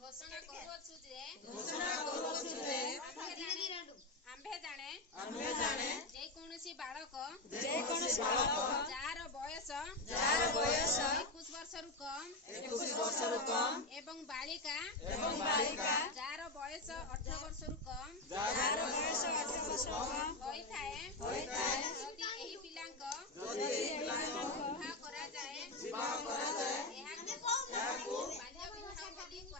घोषणा करूछु जे आम्भे जाने जे कोनोसी बालक जार बयस 21 वर्षरु कम एवं बालिका जार बयस 18 वर्षरु कम होई थाए यदि एही पिलांक विवाह करा जाए एहाकु बाल्य विवाह बोली कहजिबो।